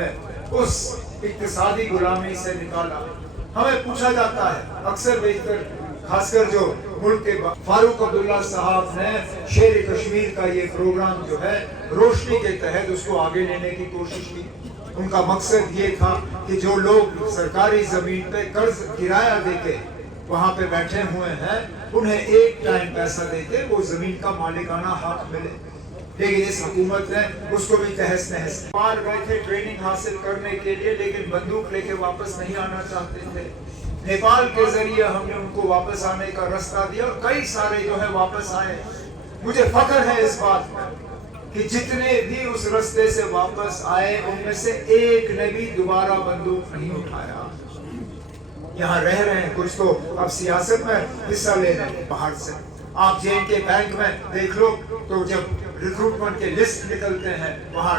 हमें उस इक्तिसादी गुलामी से निकाला। हमें पूछा जाता है अक्सर बेशतर, खासकर जो मुल्क के फारूक अब्दुल्ला साहब ने शेर कश्मीर का ये प्रोग्राम जो है रोशनी के तहत उसको आगे लेने की कोशिश की। उनका मकसद ये था कि जो लोग सरकारी जमीन पे कर्ज किराया देके वहां पे बैठे हुए हैं उन्हें एक टाइम पैसा देके वो जमीन का मालिकाना हक मिले। लेकिन इस हुकूमत ने उसको भी तहस नहस। बाहर गए थे ट्रेनिंग हासिल करने के लिए, लेकिन बंदूक लेके वापस नहीं आना चाहते थे। नेपाल के जरिए हमने उनको वापस आने का रास्ता दिया और कई सारे जो है वापस आए। मुझे फख्र है इस बात पर कि जितने भी उस रास्ते से वापस आए उनमें से एक ने भी दोबारा बंदूक नहीं उठाया। यहाँ रह रहे हैं कुछ तो अब सियासत में हिस्सा ले रहे हैं बाहर से। आप जे.एन.के बैंक में देख लो तो जब रिक्रूटमेंट के लिस्ट निकलते हैं वहाँ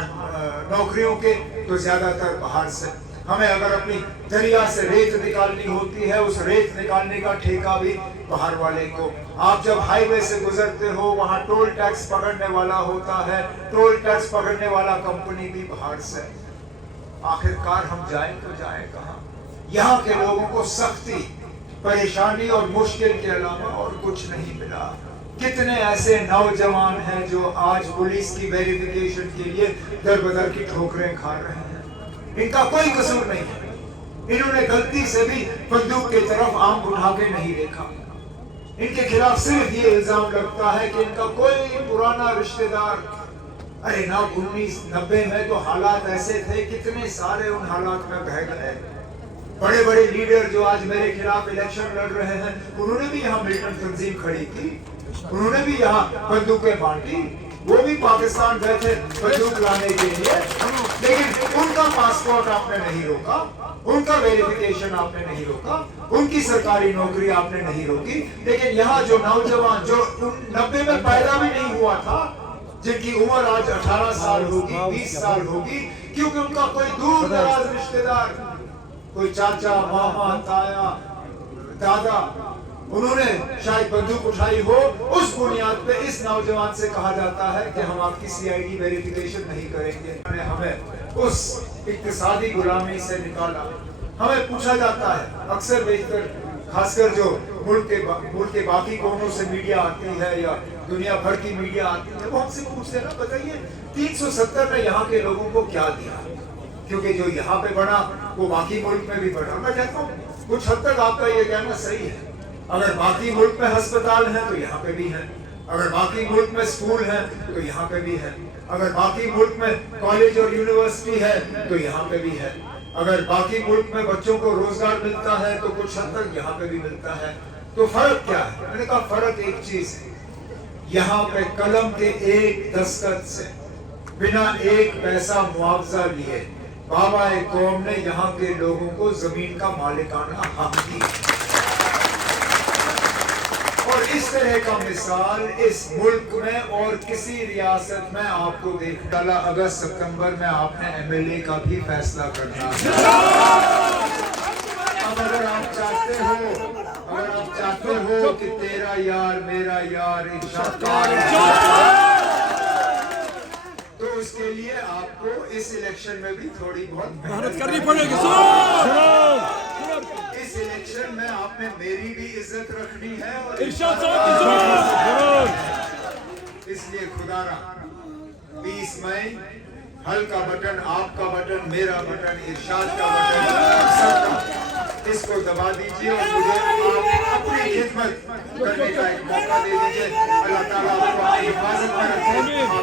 नौकरियों के तो ज्यादातर बाहर से। हमें अगर अपनी दरिया से रेत निकालनी होती है उस रेत निकालने का ठेका भी बाहर वाले को। आप जब हाईवे से गुजरते हो वहाँ टोल टैक्स पकड़ने वाला होता है, टोल टैक्स पकड़ने वाला कंपनी भी बाहर से। आखिरकार हम जाएं तो जाएं कहाँ? यहाँ के लोगों को सख्ती, परेशानी और मुश्किल के अलावा और कुछ नहीं मिला। कितने ऐसे नौजवान हैं जो आज पुलिस की वेरिफिकेशन के लिए दर बदर की ठोकरें खा रहे हैं। इनका कोई कसूर नहीं है। इन्होंने गलती से भी बंदूक की तरफ आंख उठा के नहीं देखा। इनके खिलाफ सिर्फ ये इल्जाम लगता है कि इनका कोई पुराना रिश्तेदार। अरे ना 1990 में तो हालात ऐसे थे, कितने सारे उन हालात में बह गए। बड़े बड़े लीडर जो आज मेरे खिलाफ इलेक्शन लड़ रहे हैं उन्होंने भी यहाँ मिलिटेंट तंजीम खड़ी की, उन्होंने भी यहाँ बंदूकें बांटी। वो भी पाकिस्तान गए थे बंदूक लाने के लिए, लेकिन उनका पासपोर्ट आपने नहीं रोका, उनका वेरिफिकेशन आपने नहीं रोका, उनकी सरकारी नौकरी आपने नहीं रोकी। लेकिन यहाँ जो नौजवान जो 90 में पैदा भी नहीं हुआ था, जिनकी उम्र आज 18 साल होगी, 20 साल होगी, क्योंकि उनका कोई दूर दराज रिश्तेदार, कोई चाचा, मामा, ताया, दादा, उन्होंने शायद बंदूक उठाई हो, उस बुनियाद पे इस नौजवान से कहा जाता है कि हम आपकी सीआईडी वेरिफिकेशन नहीं करेंगे। हमें उस इक्तिसादी गुलामी से निकाला। हमें पूछा जाता है अक्सर बेशतर, खासकर जो मुल्क के बाकी कोनों से मीडिया आती है या दुनिया भर की मीडिया आती है, वो हमसे पूछते हैं ना, बताइए 370 ने यहाँ के लोगों को क्या दिया? क्योंकि जो यहाँ पे बना वो बाकी मुल्क में भी बना। मैं कहता हूँ कुछ हद तक आपका ये कहना सही है। अगर बाकी मुल्क में अस्पताल है तो यहाँ पे भी है, अगर बाकी मुल्क में स्कूल है तो यहाँ पे भी है, अगर बाकी मुल्क में कॉलेज और यूनिवर्सिटी है तो यहाँ पे भी है, अगर बाकी मुल्क में बच्चों को रोजगार मिलता है तो कुछ हद तक यहाँ पे भी मिलता है। तो फर्क क्या है? मैंने कहा फर्क एक चीज है, यहाँ पे कलम के एक दस्तखत से बिना एक पैसा मुआवजा लिए बाबा कौम ने यहाँ के लोगों को जमीन का मालिकाना हक दिया। और इस तरह का मिसाल इस मुल्क में और किसी रियासत में आपको देख डाला। अगस्त सितंबर में आपने एमएलए का भी फैसला करना है। अब अगर आप चाहते हो कि तेरा यार मेरा यार तो उसके लिए आपको इस इलेक्शन में भी थोड़ी बहुत मेहनत करनी पड़ेगी। इस इलेक्शन में आपने मेरी भी इज्जत रखनी है और इसलिए खुदारा 20 मई हल का बटन, आपका बटन, मेरा बटन, इरशाद का बटन, सबका, इसको दबा दीजिए और मुझे आप अपनी खिदमत करने का एक मौका दे दीजिए। अल्लाह ताला आपको हिफाजत में रखे।